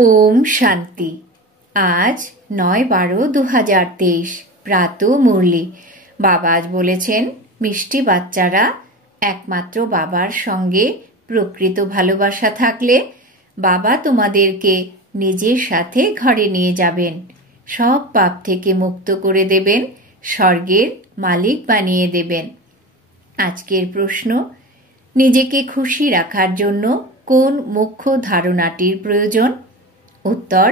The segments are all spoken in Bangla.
ওম শান্তি। আজ 9/12/2023 প্রাত মুরলি। বাবা আজ বলেছেন, মিষ্টি বাচ্চারা, একমাত্র বাবার সঙ্গে প্রকৃত ভালোবাসা থাকলে বাবা তোমাদেরকে নিজের সাথে ঘরে নিয়ে যাবেন, সব পাপ থেকে মুক্ত করে দেবেন, স্বর্গের মালিক বানিয়ে দেবেন। আজকের প্রশ্ন, নিজেকে খুশি রাখার জন্য কোন মুখ্য ধারণাটির প্রয়োজন? উত্তর,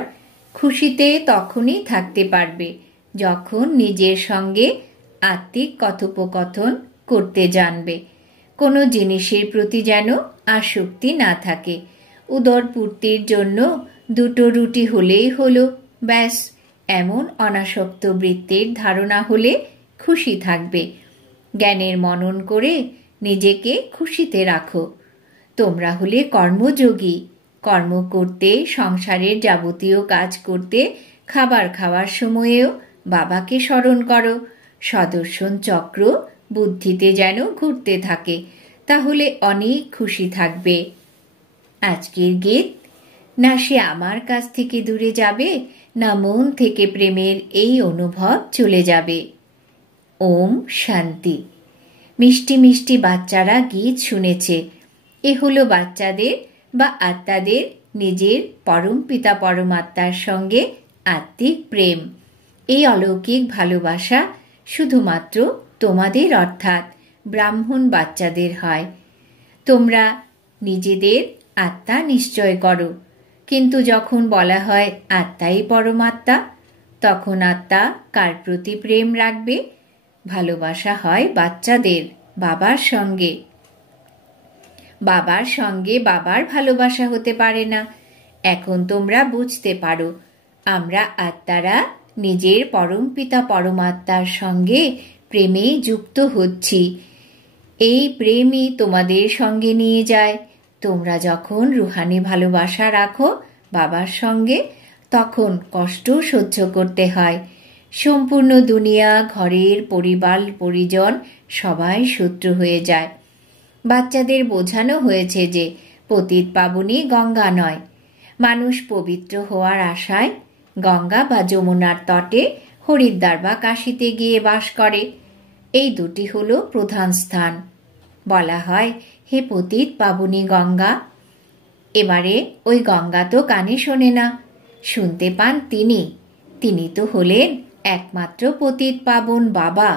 খুশিতে তখনই থাকতে পারবে যখন নিজের সঙ্গে আত্মিক কথোপকথন করতে জানবে। কোনো জিনিসের প্রতি যেন আসক্তি না থাকে। উদরপূর্তির জন্য 2টো রুটি হলেই হলো, ব্যাস, এমন অনাসক্ত বৃত্তির ধারণা হলে খুশি থাকবে। জ্ঞানের মনন করে নিজেকে খুশিতে রাখো। তোমরা হলে কর্মযোগী। কর্ম করতে, সংসারের যাবতীয় কাজ করতে, খাবার খাওয়ার সময়েও বাবাকে স্মরণ করো। সুদর্শন চক্র বুদ্ধিতে যেন ঘুরতে থাকে, তাহলে অনেক খুশি থাকবে। আজকের গীত, না সে আমার কাছ থেকে দূরে যাবে, না মন থেকে প্রেমের এই অনুভব চলে যাবে। ওম শান্তি। মিষ্টি মিষ্টি বাচ্চারা গীত শুনেছে। এ হলো বাচ্চাদের বা আত্মাদের নিজের পরমপিতা পরমাত্মার সঙ্গে আত্মিক প্রেম। এই অলৌকিক ভালোবাসা শুধুমাত্র তোমাদের অর্থাৎ ব্রাহ্মণ বাচ্চাদের হয়। তোমরা নিজেদের আত্মা নিশ্চয় করো, কিন্তু যখন বলা হয় আত্মাই পরমাত্মা, তখন আত্মা কার প্রতি প্রেম রাখবে? ভালোবাসা হয় বাচ্চাদের বাবার সঙ্গে। বাবার সঙ্গে বাবার ভালোবাসা হতে পারে না। এখন তোমরা বুঝতে পারো, আমরা আত্মারা নিজের পরমপিতা পরমাত্মার সঙ্গে প্রেমে যুক্ত হচ্ছি। এই প্রেমই তোমাদের সঙ্গে নিয়ে যায়। তোমরা যখন রুহানি ভালোবাসা রাখো বাবার সঙ্গে, তখন কষ্ট সহ্য করতে হয়। সম্পূর্ণ দুনিয়া, ঘরের পরিবার পরিজন সবাই শত্রু হয়ে যায়। বাচ্চাদের বোঝানো হয়েছে যে পতিত পাবনী গঙ্গা নয়। মানুষ পবিত্র হওয়ার আশায় গঙ্গা বা যমুনার তটে, হরিদ্বার বা কাশীতে গিয়ে বাস করে। এই দুটি হলো প্রধান স্থান। বলা হয়, হে পতিত পাবনী গঙ্গা। এবারে ওই গঙ্গা তো কানে শোনে না, শুনতে পান তিনি তো হলেন একমাত্র পতিত পাবন বাবা।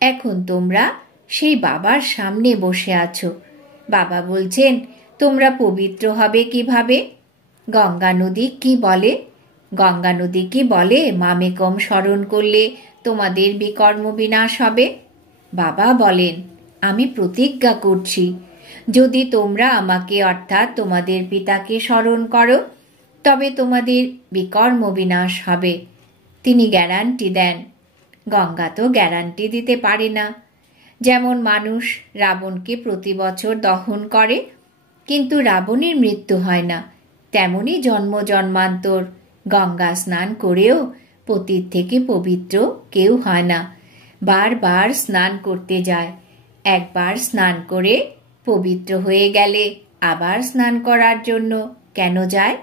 এখন তোমরা সেই বাবার সামনে বসে আছো। বাবা বলছেন, তোমরা পবিত্র হবে কিভাবে? গঙ্গা নদী কি বলে? গঙ্গা নদী কি বলে মামেকম স্মরণ করলে তোমাদের বিকর্ম বিনাশ হবে? বাবা বলেন, আমি প্রতিজ্ঞা করছি, যদি তোমরা আমাকে অর্থাৎ তোমাদের পিতাকে স্মরণ করো, তবে তোমাদের বিকর্ম বিনাশ হবে। তিনি গ্যারান্টি দেন। গঙ্গা তো গ্যারান্টি দিতে পারে না। যেমন মানুষ রাবণকে প্রতি বছর দহন করে, কিন্তু রাবণের মৃত্যু হয় না, তেমনি জন্ম জন্মান্তর গঙ্গা স্নান করেও পতিত থেকে পবিত্র কেউ হয় না। বারবার স্নান করতে যায়। একবার স্নান করে পবিত্র হয়ে গেলে আবার স্নান করার জন্য কেন যায়?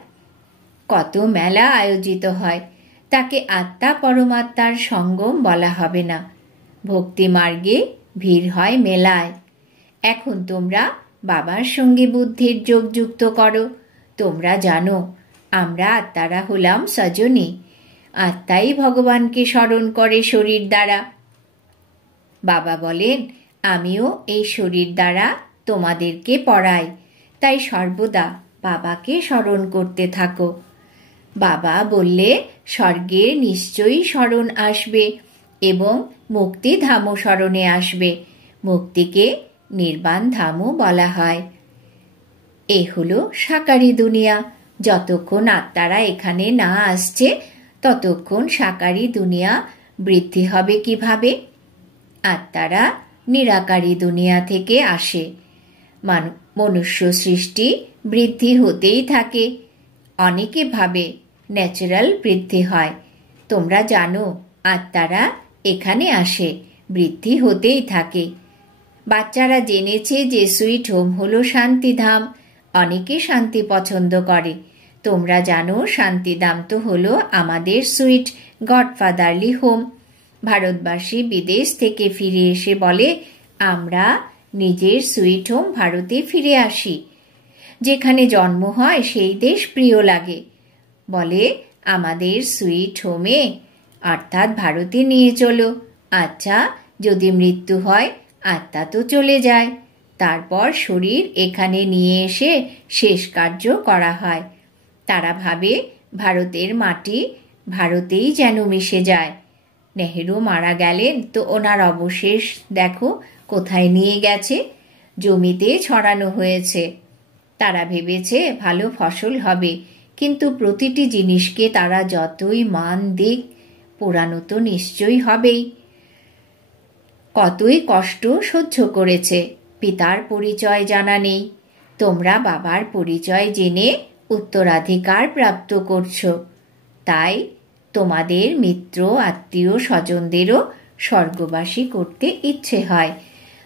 কত মেলা আয়োজিত হয়, তাকে আত্মা পরমাত্মার সঙ্গম বলা হবে না। ভক্তি মার্গে ভিড় হয় মেলায়। এখন তোমরা বাবার সঙ্গে বুদ্ধির যোগ যুক্ত করো। তোমরা জানো, আমরা আত্মারা হলাম সজনী। আত্মাই ভগবানকে স্মরণ করে শরীর দ্বারা। বাবা বলেন, আমিও এই শরীর দ্বারা তোমাদেরকে পড়াই, তাই সর্বদা বাবাকে স্মরণ করতে থাকো। বাবা বললে স্বর্গের নিশ্চয়ই স্মরণ আসবে এবং মুক্তিধামও স্মরণে আসবে। মুক্তিকে নির্বাণ ধামও বলা হয়। এ হলো সাকারি দুনিয়া। যতক্ষণ আত্মারা এখানে না আসছে, ততক্ষণ সাকারি দুনিয়া বৃদ্ধি হবে কিভাবে? আত্মারা নিরাকারী দুনিয়া থেকে আসে। মনুষ্য সৃষ্টি বৃদ্ধি হতেই থাকে। অনেকে ভাবে ন্যাচারাল বৃদ্ধি হয়। তোমরা জানো, আত্মারা এখানে আসে, বৃদ্ধি হতেই থাকে। বাচ্চারা জেনেছে যে সুইট হোম হলো শান্তিধাম। অনেকে শান্তি পছন্দ করে, তোমরা জানো শান্তিধাম তো হলো আমাদের সুইট গডফাদারলি হোম। ভারতবাসী বিদেশ থেকে ফিরে এসে বলে আমরা নিজের সুইট হোম ভারতে ফিরে আসি। যেখানে জন্ম হয় সেই দেশ প্রিয় লাগে। বলে আমাদের সুইট হোমে অর্থাৎ ভারতে নিয়ে চলো। আচ্ছা, যদি মৃত্যু হয় আত্মা তো চলে যায়, তারপর শরীর এখানে নিয়ে এসে শেষ কার্য করা হয়। তারা ভাবে ভারতের মাটি ভারতেই যেন মিশে যায়। নেহেরু মারা গেলেন তো ওনার অবশেষ দেখো কোথায় নিয়ে গেছে, জমিতে ছড়ানো হয়েছে। তারা ভেবেছে ভালো ফসল হবে, কিন্তু প্রতিটি জিনিসকে তারা যতই মান দিক পোড়ানো তো নিশ্চয়ই হবেই। কতই কষ্ট সহ্য করেছে, পিতার পরিচয় জানা নেই। তোমরা বাবার পরিচয় জেনে উত্তরাধিকার প্রাপ্ত করছো, তাই তোমাদের মিত্র আত্মীয় স্বজনদেরও স্বর্গবাসী করতে ইচ্ছে হয়।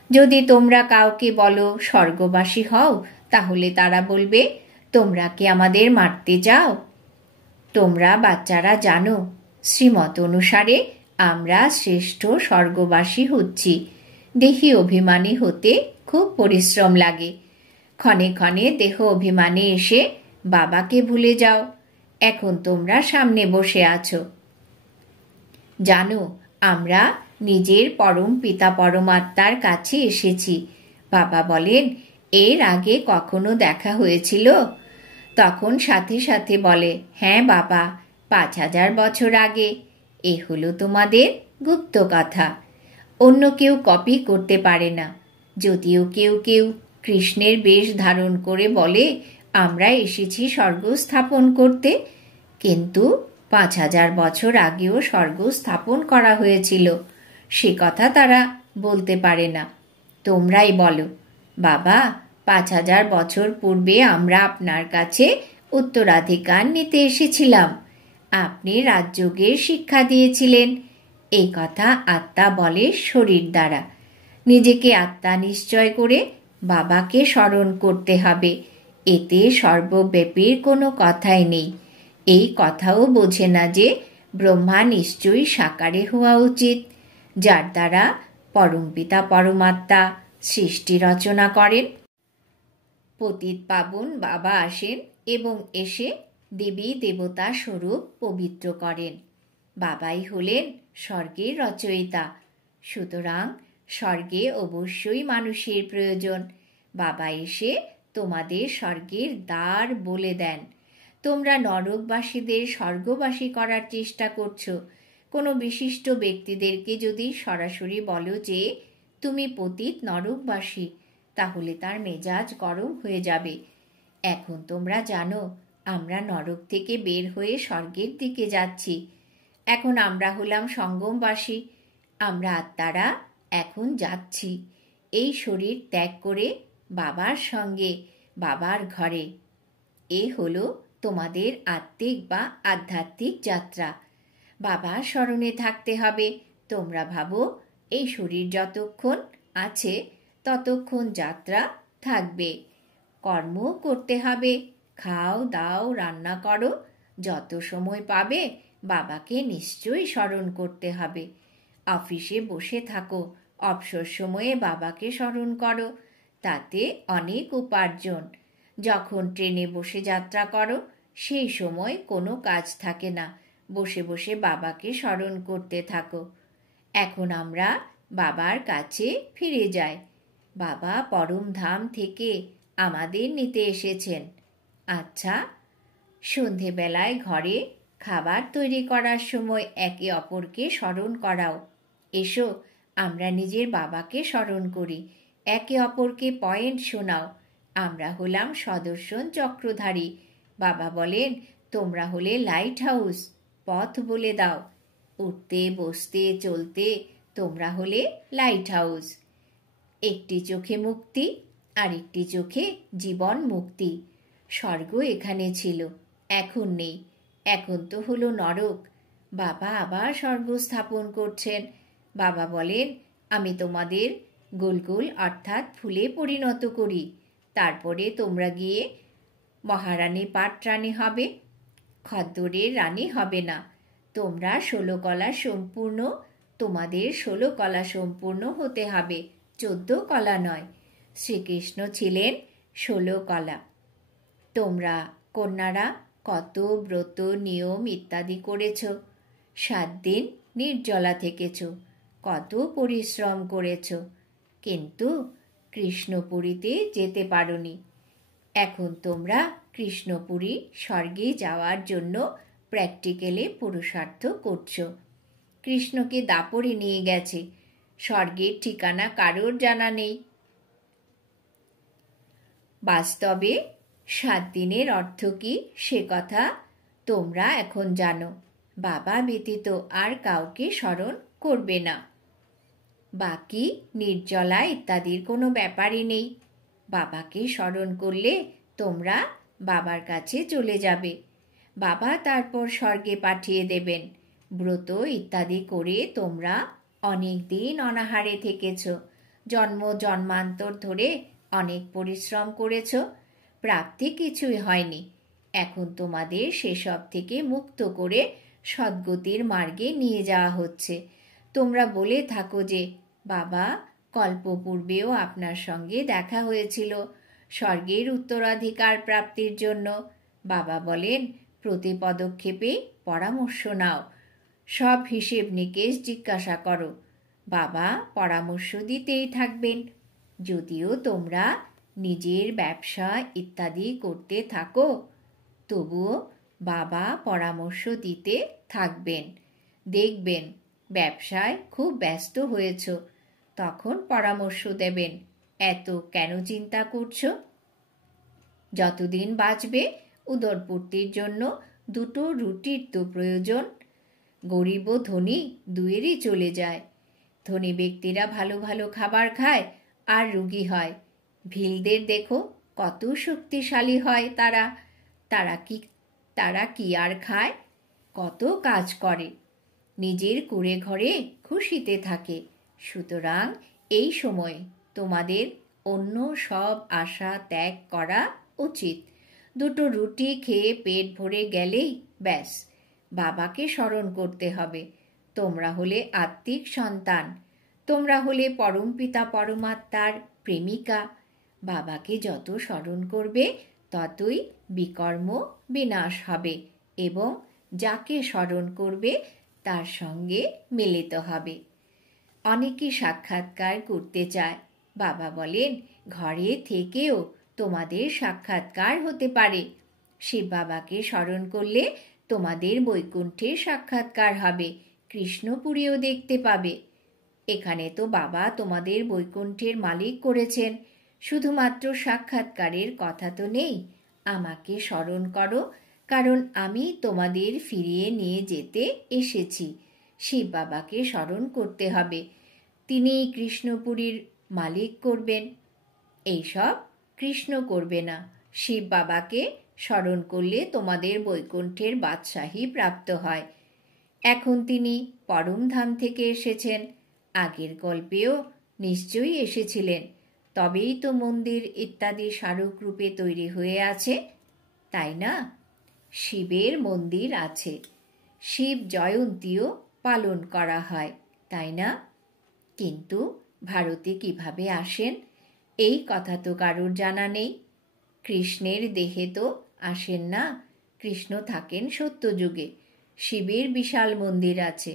যদি তোমরা কাউকে বলো স্বর্গবাসী হও, তাহলে তারা বলবে তোমরা কি আমাদের মারতে চাও? তোমরা বাচ্চারা জানো শ্রীমত অনুসারে আমরা শ্রেষ্ঠ স্বর্গবাসী হচ্ছি। দেহি অভিমানী হতে খুব পরিশ্রম লাগে। ক্ষণে ক্ষণে দেহ অভিমানে এসে বাবাকে ভুলে যাও। এখন তোমরা সামনে বসে আছো। জানো আমরা নিজের পরম পিতা পরমাত্মার কাছে এসেছি। বাবা বলেন এর আগে কখনো দেখা হয়েছিল? তখন সাথে সাথে বলে হ্যাঁ বাবা, 5000 বছর আগে। এ হলো তোমাদের গুপ্ত কথা, অন্য কেউ কপি করতে পারে না। যদিও কেউ কেউ কৃষ্ণের বেশ ধারণ করে বলে আমরা এসেছি স্বর্গ স্থাপন করতে, কিন্তু 5000 বছর আগেও স্বর্গ স্থাপন করা হয়েছিল, সে কথা তারা বলতে পারে না। তোমরাই বলো বাবা 5000 বছর পূর্বে আমরা আপনার কাছে উত্তরাধিকার নিতে এসেছিলাম, আপনি রাজযোগের শিক্ষা দিয়েছিলেন। এই কথা আত্মা বলে শরীর দ্বারা। নিজেকে আত্মা নিশ্চয় করে বাবাকে স্মরণ করতে হবে, এতে সর্বব্যাপীর কোনো কথাই নেই। এই কথাও বোঝে না যে ব্রহ্মা নিশ্চয়ই সাকারে হওয়া উচিত, যার দ্বারা পরমপিতা পরমাত্মা সৃষ্টি রচনা করেন। পতিত পাবন বাবা আসেন এবং এসে দেবী দেবতা স্বরূপ পবিত্র করেন। বাবাই হলেন স্বর্গের রচয়িতা। সুতরাং স্বর্গে অবশ্যই মানুষের প্রয়োজন। বাবা এসে তোমাদের স্বর্গের দ্বার বলে দেন। তোমরা নরকবাসীদের স্বর্গবাসী করার চেষ্টা করছো। কোনো বিশিষ্ট ব্যক্তিদেরকে যদি সরাসরি বলো যে তুমি পতিত নরকবাসী, তাহলে তার মেজাজ গরম হয়ে যাবে। এখন তোমরা জানো আমরা নরক থেকে বের হয়ে স্বর্গের দিকে যাচ্ছি। এখন আমরা হলাম সঙ্গমবাসী। আমরা আত্মারা এখন যাচ্ছি এই শরীর ত্যাগ করে বাবার সঙ্গে, বাবার ঘরে। এ হলো তোমাদের আত্মিক বা আধ্যাত্মিক যাত্রা। বাবার স্মরণে থাকতে হবে। তোমরা ভাবো এই শরীর যতক্ষণ আছে ততক্ষণ যাত্রা থাকবে। কর্ম করতে হবে, খাও দাও রান্না করো, যত সময় পাবে বাবাকে নিশ্চয়ই স্মরণ করতে হবে। অফিসে বসে থাকো, অবসর সময়ে বাবাকে স্মরণ করো, তাতে অনেক উপার্জন। যখন ট্রেনে বসে যাত্রা করো সেই সময় কোনো কাজ থাকে না, বসে বসে বাবাকে স্মরণ করতে থাকো। এখন আমরা বাবার কাছে ফিরে যাই। বাবা পরম ধাম থেকে আমাদের নিতে এসেছেন। আচ্ছা, সন্ধেবেলায় ঘরে খাবার তৈরি করার সময় একে অপরকে স্মরণ করাও। এসো আমরা নিজের বাবাকে স্মরণ করি, একে অপরকে পয়েন্ট শোনাও। আমরা হলাম সদর্শন চক্রধারী। বাবা বলেন তোমরা হলে লাইট হাউস, পথ বলে দাও। উঠতে বসতে চলতে তোমরা হলে লাইট হাউস। একটি চোখে মুক্তি, আরেকটি চোখে জীবন মুক্তি। স্বর্গ এখানে ছিল, এখন নেই, এখন তো হলো নরক। বাবা আবার স্বর্গ স্থাপন করছেন। বাবা বলেন আমি তোমাদের গোল গোল অর্থাৎ ফুলে পরিণত করি, তারপরে তোমরা গিয়ে মহারানী পাটরানী হবে, খদ্দরের রানী হবে না। তোমরা 16 কলা সম্পূর্ণ, তোমাদের 16 কলা সম্পূর্ণ হতে হবে, 14 কলা নয়। শ্রীকৃষ্ণ ছিলেন 16 কলা। তোমরা কন্যারা কত ব্রত নিয়ম ইত্যাদি করেছ, 7 দিন নির্জলা থেকেছ, কত পরিশ্রম করেছ, কিন্তু কৃষ্ণপুরীতে যেতে পারোনি। এখন তোমরা কৃষ্ণপুরী স্বর্গে যাওয়ার জন্য প্র্যাকটিক্যালে পুরুষার্থ করছ। কৃষ্ণকে দাপরে নিয়ে গেছে, স্বর্গের ঠিকানা কারোর জানা নেই। বাস্তবে 7 দিনের অর্থ কি সে কথা তোমরা এখন জানো। বাবা ব্যতীত আর কাউকে স্মরণ করবে না। বাকি নির্জলা ইত্যাদির কোনো ব্যাপারই নেই। বাবাকে স্মরণ করলে তোমরা বাবার কাছে চলে যাবে। বাবা তারপর স্বর্গে পাঠিয়ে দেবেন। ব্রত ইত্যাদি করে তোমরা অনেক দিন অনাহারে থেকেছ, জন্ম জন্মান্তর ধরে অনেক পরিশ্রম করেছ, প্রাপ্তি কিছুই হয়নি। এখন তোমাদের সেসব থেকে মুক্ত করে সদ্গতির মার্গে নিয়ে যাওয়া হচ্ছে। তোমরা বলে থাকো যে বাবা, কল্পপূর্বেও আপনার সঙ্গে দেখা হয়েছিল স্বর্গের উত্তরাধিকার প্রাপ্তির জন্য। বাবা বলেন, প্রতি পদক্ষেপে পরামর্শ নাও, সব হিসেব নিকেশ জিজ্ঞাসা করো। বাবা পরামর্শ দিতেই থাকবেন। যদিও তোমরা নিজের ব্যবসা ইত্যাদি করতে থাকো, তবুও বাবা পরামর্শ দিতে থাকবেন। দেখবেন ব্যবসায় খুব ব্যস্ত হয়েছ, তখন পরামর্শ দেবেন, এত কেন চিন্তা করছো? যতদিন বাঁচবে উদরপূর্তির জন্য 2 রুটির তো প্রয়োজন। গরিব ও ধনী দুয়েরই চলে যায়। ধনী ব্যক্তিরা ভালো ভালো খাবার খায় আর রোগী হয়। ভিলদের দেখো কত শক্তিশালী হয় তারা। তারা কি আর খায়, কত কাজ করে, নিজের কুঁড়ে ঘরে খুশিতে থাকে। সুতরাং এই সময় তোমাদের অন্য সব আশা ত্যাগ করা উচিত। 2 রুটি খেয়ে পেট ভরে গেলেই ব্যাস, বাবাকে স্মরণ করতে হবে। তোমরা হলে আত্মিক সন্তান, তোমরা হলে পরমপিতা পরমাত্মার প্রেমিকা। বাবাকে যত স্মরণ করবে ততই বিকর্ম বিনাশ হবে এবং যাকে স্মরণ করবে তার সঙ্গে মিলিত হবে। অনেকে সাক্ষাৎকার করতে চায়। বাবা বলেন, ঘরে থেকেও তোমাদের সাক্ষাৎকার হতে পারে। শিব বাবাকে স্মরণ করলে তোমাদের বৈকুণ্ঠের সাক্ষাৎকার হবে, কৃষ্ণপুরীও দেখতে পাবে। এখানে তো বাবা তোমাদের বৈকুণ্ঠের মালিক করেছেন, শুধুমাত্র সাক্ষাৎকারের কথা তো নেই। আমাকে স্মরণ করো, কারণ আমি তোমাদের ফিরিয়ে নিয়ে যেতে এসেছি। শিব বাবাকে স্মরণ করতে হবে, তিনি কৃষ্ণপুরীর মালিক করবেন। এইসব কৃষ্ণ করবে না। শিব বাবাকে স্মরণ করলে তোমাদের বৈকুণ্ঠের বাদশাহী প্রাপ্ত হয়। এখন তিনি পরমধাম থেকে এসেছেন, আগের গল্পেও নিশ্চয়ই এসেছিলেন, তবেই তো মন্দির ইত্যাদি স্মারক রূপে তৈরি হয়ে আছে, তাই না? শিবের মন্দির আছে, শিব জয়ন্তীও পালন করা হয়, তাই না? কিন্তু ভারতে কিভাবে আসেন এই কথা তো কারোর জানা নেই। কৃষ্ণের দেহে তো আসেন না, কৃষ্ণ থাকেন সত্যযুগে। শিবের বিশাল মন্দির আছে,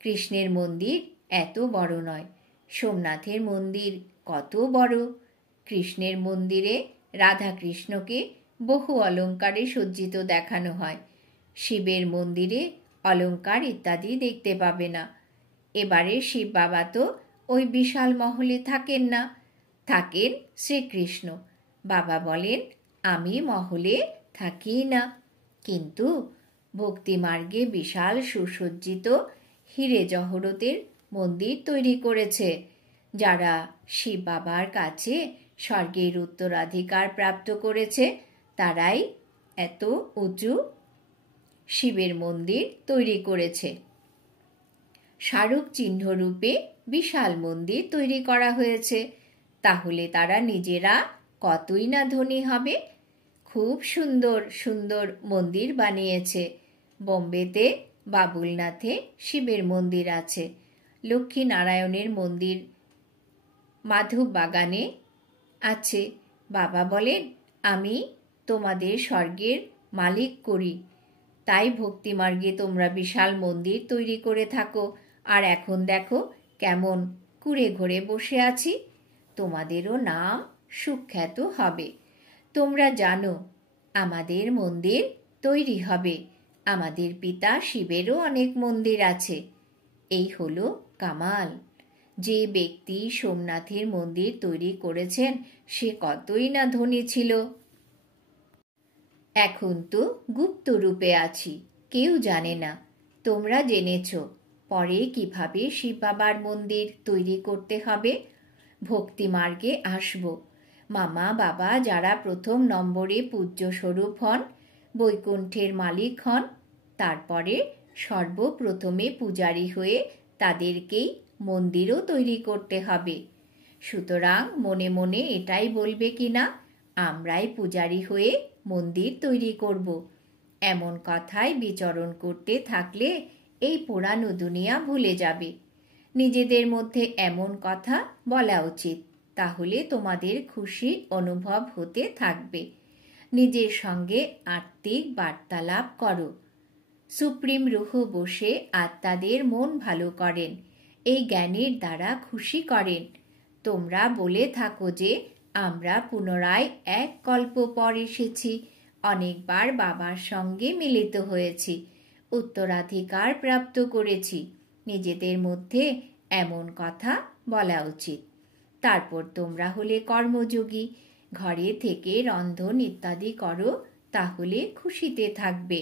কৃষ্ণের মন্দির এত বড় নয়। সোমনাথের মন্দির কত বড়! কৃষ্ণের মন্দিরে রাধা কৃষ্ণকে বহু অলঙ্কারে সজ্জিত দেখানো হয়। শিবের মন্দিরে অলঙ্কার ইত্যাদি দেখতে পাবে না। এবারে শিব বাবা তো ওই বিশাল মহলে থাকেন না, থাকেন শ্রীকৃষ্ণ। বাবা বলেন, আমি মহলে থাকি না, কিন্তু ভক্তিমার্গে বিশাল সুসজ্জিত হিরে জহরতের মন্দির তৈরি করেছে। যারা শিব বাবার কাছে স্বর্গের উত্তরাধিকার প্রাপ্ত করেছে তারাই এত উঁচু শিবের মন্দির তৈরি করেছে। স্মারক চিহ্নরূপে বিশাল মন্দির তৈরি করা হয়েছে। তাহলে তারা নিজেরা কতই না ধনী হবে। খুব সুন্দর সুন্দর মন্দির বানিয়েছে। বোম্বেতে বাবুলনাথে শিবের মন্দির আছে, লক্ষ্মী নারায়ণের মন্দির মাধব বাগানে আছে। বাবা বলেন, আমি তোমাদের স্বর্গের মালিক করি, তাই ভক্তিমার্গে তোমরা বিশাল মন্দির তৈরি করে থাকো। আর এখন দেখো কেমন কুড়ে ঘরে বসে আছি। তোমাদেরও নাম সুখ্যাত হবে। তোমরা জানো আমাদের মন্দির তৈরি হবে, আমাদের পিতা শিবেরও অনেক মন্দির আছে। এই হলো কামাল। যে ব্যক্তি সোমনাথের মন্দির তৈরি করেছেন সে কতই না ধনী ছিল। এখন তো গুপ্ত রূপে আছি, কেউ জানে না। তোমরা জেনেছ পরে কিভাবে শিব বাবার মন্দির তৈরি করতে হবে। ভক্তি মার্গে আসব। মামা বাবা যারা প্রথম নম্বরে পূজ্য স্বরূপ হন, বৈকুণ্ঠের মালিক হন, তারপরে সর্বপ্রথমে পূজারী হয়ে তাদেরকেই মন্দিরও তৈরি করতে হবে। সুতরাং মনে মনে এটাই বলবে কিনা, আমরাই পূজারী হয়ে মন্দির তৈরি করব। এমন কথায় বিচরণ করতে থাকলে এই পুরানো দুনিয়া ভুলে যাবে। নিজেদের মধ্যে এমন কথা বলা উচিত, তাহলে তোমাদের খুশি অনুভব হতে থাকবে। নিজের সঙ্গে আত্মিক বার্তালাপ করো। সুপ্রিম রুহ বসে আত্মাদের মন ভালো করেন, এই জ্ঞানের দ্বারা খুশি করেন। তোমরা বলে থাকো যে আমরা পুনরায় এক কল্প পর এসেছি, অনেকবার বাবার সঙ্গে মিলিত হয়েছি, উত্তরাধিকার প্রাপ্ত করেছি। নিজেদের মধ্যে এমন কথা বলা উচিত। তারপর তোমরা হলে কর্মযোগী, ঘরে থেকে রন্ধন ইত্যাদি করো, তাহলে খুশিতে থাকবে।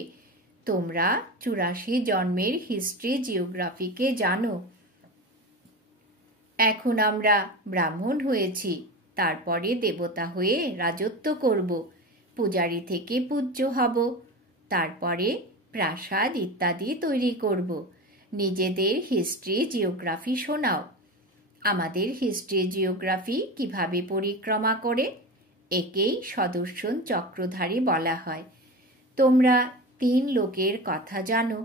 তোমরা 84 জন্মের হিস্ট্রি জিওগ্রাফিকে জানো। এখন আমরা ব্রাহ্মণ হয়েছি, তারপরে দেবতা হয়ে রাজত্ব করব, পূজারী থেকে পূজ্য হব, তারপরে প্রাসাদ ইত্যাদি তৈরি করব। নিজেদের হিস্ট্রি জিওগ্রাফি শোনাও। আমাদের হিস্ট্রি জিওগ্রাফি কিভাবে পরিক্রমা করে, একেই সদর্শন চক্রধারী বলা হয়। তোমরা 3 লোকের কথা জানো।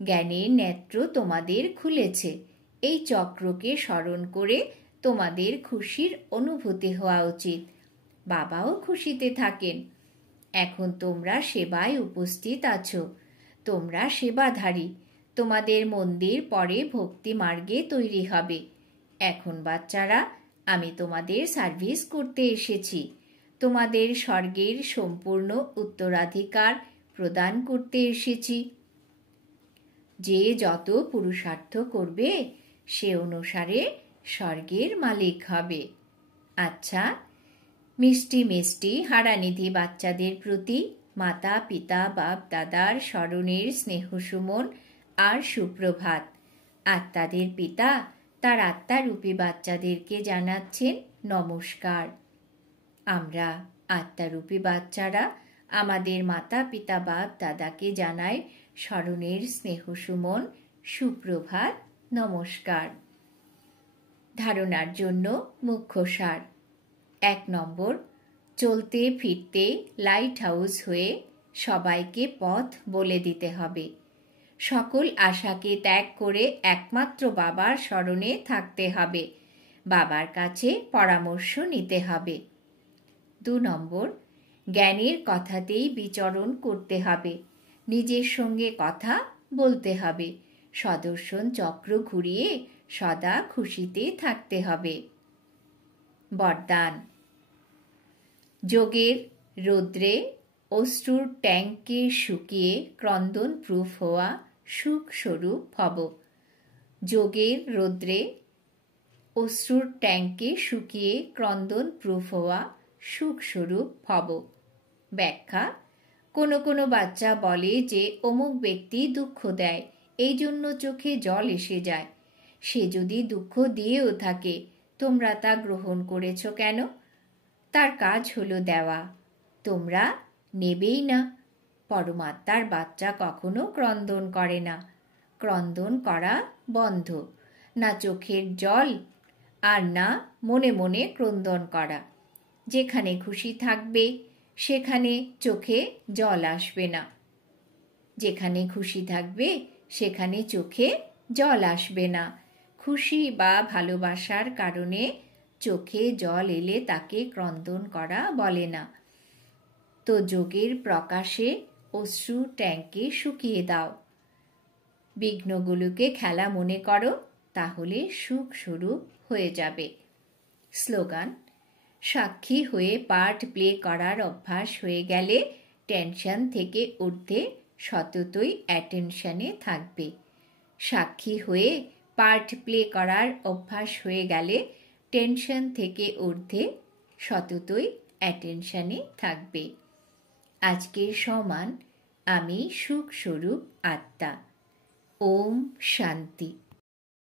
জ্ঞানের নেত্র তোমাদের খুলেছে। এই চক্রকে স্মরণ করে তোমাদের খুশির অনুভূতি হওয়া উচিত। বাবাও খুশিতে থাকেন। এখন তোমরা সেবায় উপস্থিত আছো, তোমরা সেবাধারী। তোমাদের মন্দির পরে ভক্তি মার্গে তৈরি হবে। এখন বাচ্চারা, আমি তোমাদের সার্ভিস করতে এসেছি, তোমাদের স্বর্গের সম্পূর্ণ উত্তরাধিকার প্রদান করতে এসেছি। যে যত পুরুষার্থ করবে সে অনুসারে স্বর্গের মালিক হবে। আচ্ছা, মিষ্টি মিষ্টি হারানিধি বাচ্চাদের প্রতি মাতা পিতা বাপ দাদার স্মরণের স্নেহসুমন আর সুপ্রভাত। আত্মাদের পিতা তার আত্মারূপী বাচ্চাদেরকে জানাচ্ছেন নমস্কার। আমরা আত্মারূপী বাচ্চারা আমাদের মাতা পিতা বাপ দাদাকে জানাই স্মরণের স্নেহসুমন, সুপ্রভাত, নমস্কার। ধারণার জন্য মুখ্য সার। 1 নম্বর, চলতে ফিরতে লাইট হাউস হয়ে সবাইকে পথ বলে দিতে হবে। সকল আশাকে ত্যাগ করে একমাত্র বাবার স্মরণে থাকতে হবে। বাবার কাছে পরামর্শ নিতে হবে। 2 নম্বর, জ্ঞানের কথাতেই বিচরণ করতে হবে। নিজের সঙ্গে কথা বলতে হবে। সদর্শন চক্র ঘুরিয়ে সদা খুশিতে থাকতে হবে। বরদান। যোগের রৌদ্রে অশ্রুর ট্যাঙ্কে শুকিয়ে ক্রন্দন প্রুফ হওয়া সুখ স্বরূপ ভব। যোগের রৌদ্রে অশ্রুর ট্যাঙ্কে শুকিয়ে ক্রন্দন প্রুফ হওয়া সুখ স্বরূপ ভব। ব্যাখ্যা। কোনো কোনো বাচ্চা বলে যে অমুক ব্যক্তি দুঃখ দেয়, এই জন্য চোখে জল এসে যায়। সে যদি দুঃখ দিয়েও থাকে, তোমরা তা গ্রহণ করেছ কেন? তার কাজ হলো দেওয়া, তোমরা নেবেই না। পরমাত্মার বাচ্চা কখনো ক্রন্দন করে না। ক্রন্দন করা বন্ধ, না চোখের জল আর না মনে মনে ক্রন্দন করা। যেখানে খুশি থাকবে সেখানে চোখে জল আসবে না। যেখানে খুশি থাকবে সেখানে চোখে জল আসবে না। খুশি বা ভালোবাসার কারণে চোখে জল এলে তাকে ক্রন্দন করা বলে না। তো যোগের প্রকাশে অশ্রু ট্যাঙ্কে শুকিয়ে দাও। বিঘ্নগুলোকে খেলা মনে করো, তাহলে সুখ স্বরূপ হয়ে যাবে। স্লোগান: সাক্ষী হয়ে পার্ট প্লে করার অভ্যাস হয়ে গেলে টেনশন থেকে ঊর্ধ্বে সততই অ্যাটেনশনে থাকবে। সাক্ষী হয়ে পার্ট প্লে করার অভ্যাস হয়ে গেলে টেনশন থেকে ঊর্ধ্বে সততই অ্যাটেনশনে থাকবে। আজকের সমান আমি সুখ স্বরূপ আত্মা। ওম শান্তি।